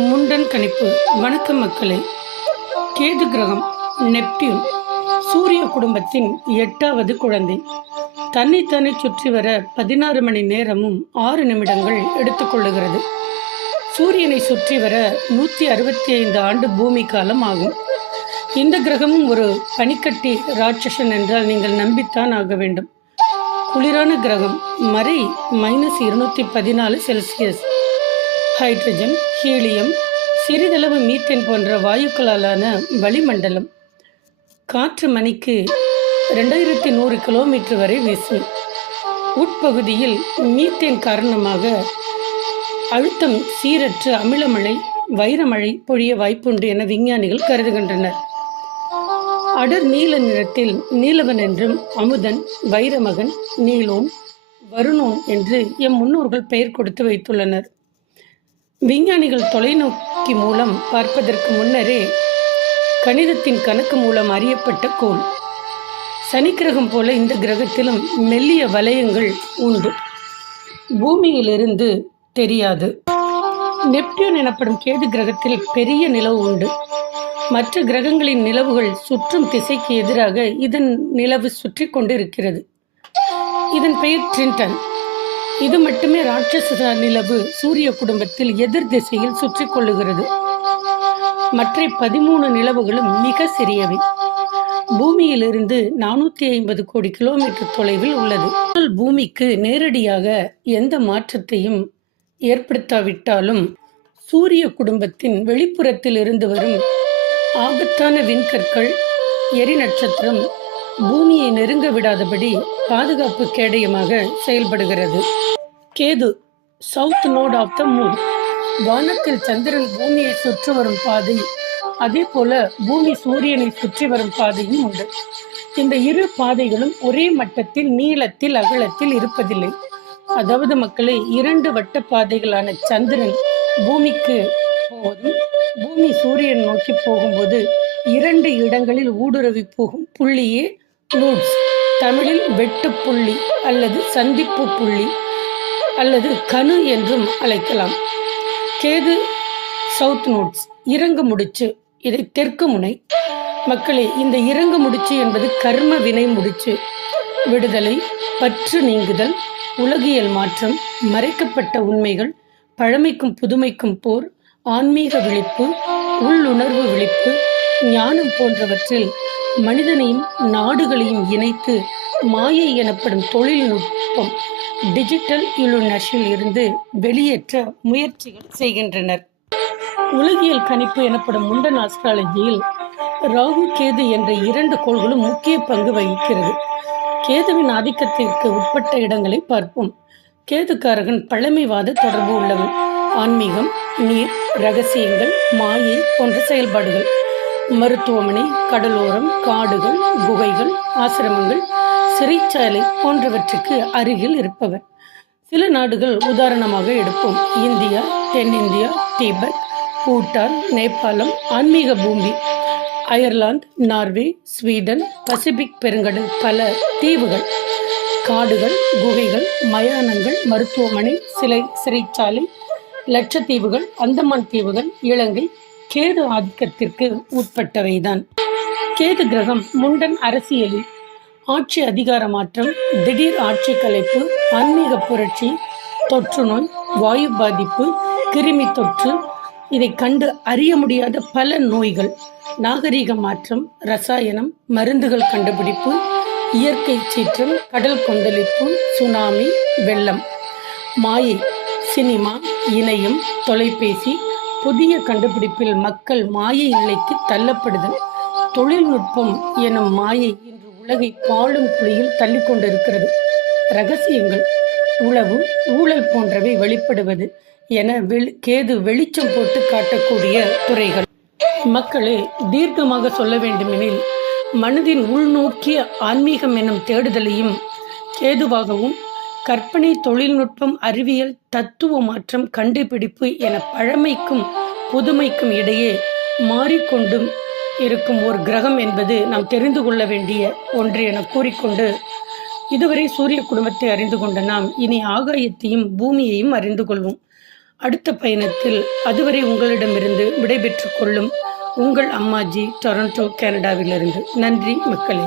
முண்டன் கணிப்பு. வணக்கம் மக்களே. கேது கிரகம் நெப்டியூன் சூரிய குடும்பத்தின் 8வது குழந்தை. தன்னைத்தானே சுற்றி வர 16 மணி நேரமும் 6 நிமிடங்கள் எடுத்துக்கொள்ளுகிறது. சூரியனை சுற்றி வர 165 ஆண்டு பூமி காலம் ஆகும். இந்த கிரகமும் ஒரு பனிக்கட்டி ராட்சசன் என்றால் நீங்கள் நம்பித்தான் ஆக வேண்டும். குளிரான கிரகம். மறை -214 செல்சியஸ். ஹைட்ரஜன், ஹீலியம், சிறிதளவு மீத்தேன் போன்ற வாயுக்களாலான வளிமண்டலம். காற்று மணிக்கு 2100 கிலோமீட்டர் வரை வீசும். உட்பகுதியில் மீத்தேன் காரணமாக அழுத்தம் சீரற்று அமிலமழை, வைரமழை பொழிய வாய்ப்புண்டு என விஞ்ஞானிகள் கருதுகின்றனர். அடர் நீல நிறத்தில் நீலவன் என்றும் அமுதன், வைரமகன், நீலோன், வருணோன் என்று எம் முன்னோர்கள் பெயர் கொடுத்து வைத்துள்ளனர். விஞ்ஞானிகள் தொலைநோக்கி மூலம் பார்ப்பதற்கு முன்னரே கணிதத்தின் கணக்கு மூலம் அறியப்பட்ட கோள். சனிக்கிரகம் போல இந்த கிரகத்திலும் மெல்லிய வலயங்கள் உண்டு. பூமியிலிருந்து தெரியாது. நெப்டியூன் எனப்படும் கேது கிரகத்தில் பெரிய நிலவு உண்டு. மற்ற கிரகங்களின் நிலவுகள் சுற்றும் திசைக்கு எதிராக இதன் நிலவு சுற்றி கொண்டு இருக்கிறது. இதன் பெயர் ட்ரின்டன். இது மட்டுமே ராட்சச நிலவு சூரிய குடும்பத்தில் எதிர் திசையில் சுற்றி கொள்ளுகிறது. மற்ற 13 நிலவுகளும் மிக சிறியவை. பூமியிலிருந்து 450 கோடி கிலோமீட்டர் தொலைவில் உள்ளது. பூமிக்கு நேரடியாக எந்த மாற்றத்தையும் ஏற்படுத்தாவிட்டாலும் சூரிய குடும்பத்தின் வெளிப்புறத்தில் இருந்து வரும் ஆபத்தான விண்கற்கள், எரி நட்சத்திரம் பூமியை நெருங்க விடாதபடி பாதுகாப்பு கேடயமாக செயல்படுகிறது. Ketu south node of the moon. வானத்தில் சந்திரன் பூமியை சுற்றி வரும் பாதை, அதே போல பூமி சூரியனை சுற்றி வரும் பாதையும் உண்டு. இந்த இரு பாதைகளும் ஒரே மட்டத்தில், நீளத்தில், அகலத்தில் இருப்பதில்லை. அதாவது மக்களை, 2 வட்ட பாதைகளான சந்திரன் பூமிக்கு போவதும் பூமி சூரியன் நோக்கி போகும்போது 2 இடங்களில் ஊடுருவி போகும் புள்ளியே நூட்ஸ், தமிழில் வெட்டு புள்ளி அல்லது சந்திப்பு புள்ளி அல்லது கணு என்றும் அழைக்கலாம். கேது சவுத் நோட்ஸ், இறங்கு முடிச்சு, இதை தெற்கு முனை. மக்களே, இந்த இறங்கு முடிச்சு என்பது கர்ம வினை முடிச்சு. விடுதலை, பற்று நீங்குதல், உலகியல் மாற்றம், மறைக்கப்பட்ட உண்மைகள், பழமைக்கும் புதுமைக்கும் போர், ஆன்மீக விழிப்பு, உள்ளுணர்வு விழிப்பு, ஞானம் போன்றவற்றில் மனிதனையும் நாடுகளையும் இணைத்து மாயை எனப்படும் தொழில்நுட்பம், டிஜிட்டல் இலுனஷில் இருந்து வெளியேற்ற முயற்சிகள் செய்கின்றனர். உலகியல் கணிப்பு எனப்படும் முண்டன் ஆஸ்ட்ராலஜியில் ராகு, கேது என்ற 2 கோள்களும் முக்கிய பங்கு வகிக்கிறது. கேதுவின் ஆதிக்கத்திற்கு உட்பட்ட இடங்களை பார்ப்போம். கேதுக்காரகன் பழமைவாத தொடர்பு உள்ளவன். ஆன்மீகம், நீர், ரகசியங்கள், மாயை போன்ற செயல்பாடுகள். மருத்துவமனை, கடலோரம், காடுகள், குகைகள், ஆசிரமங்கள், சிறைச்சாலை போன்றவற்றுக்கு அருகில் இருப்பவர். சில நாடுகள் உதாரணமாக எடுப்போம். இந்தியா, தென்னிந்தியா, திபெத், பூட்டான், நேபாளம் ஆன்மீக பூமி. அயர்லாந்து, நார்வே, ஸ்வீடன், பசிபிக் பெருங்கடல், பல தீவுகள், காடுகள், குகைகள், மயானங்கள், மருத்துவமனை, சிறைச்சாலை, லட்சத்தீவுகள், அந்தமான் தீவுகள், இலங்கை கேது ஆதிக்கத்திற்கு உட்பட்டவைதான். கேது கிரகம் முண்டன் அரசியலில் ஆட்சி அதிகார மாற்றம், திடீர் ஆட்சி கலைப்பு, ஆன்மீக புரட்சி, தொற்று நோய், வாயு பாதிப்பு, கிருமி தொற்று, இதை கண்டு அறிய முடியாத பல நோய்கள், நாகரீக மாற்றம், ரசாயனம், மருந்துகள் கண்டுபிடிப்பு, இயற்கை சீற்றம், கடல் கொந்தளிப்பு, சுனாமி, வெள்ளம், மாயை, சினிமா, இணையம், தொலைபேசி, புதிய கண்டுபிடிப்பில் மக்கள் மாயை நிலைக்கு தள்ளப்படுதல், தொழில்நுட்பம் எனும் மாயை இன்று உலகை பாழும் குழியில் தள்ளிக்கொண்டிருக்கிறது. ரகசியங்கள், உளவு, ஊழல் போன்றவை வெளிப்படுவது என கேது வெளிச்சம் போட்டு காட்டக்கூடிய துறைகள். மக்களே, தீர்க்கமாக சொல்ல வேண்டுமெனில் மனதின் உள்நோக்கிய ஆன்மீகம் எனும் தேடுதலையும் கேதுவாகவும், கற்பனை, தொழில்நுட்பம், அறிவியல், தத்துவ மாற்றம், கண்டுபிடிப்பு என பழமைக்கும் புதுமைக்கும் இடையே மாறிக்கொண்டும் இருக்கும் ஒரு கிரகம் என்பது நாம் தெரிந்து கொள்ள வேண்டிய ஒன்று என கூறிக்கொண்டு, இதுவரை சூரிய குடும்பத்தை அறிந்து கொண்ட நாம் இனி ஆகாயத்தையும் பூமியையும் அறிந்து கொள்வோம். அடுத்த பயணத்தில். அதுவரை உங்களிடமிருந்து விடைபெற்றுக் கொள்ளும் உங்கள் அம்மாஜி, டொரண்டோ, கனடாவிலிருந்து. நன்றி மக்களே.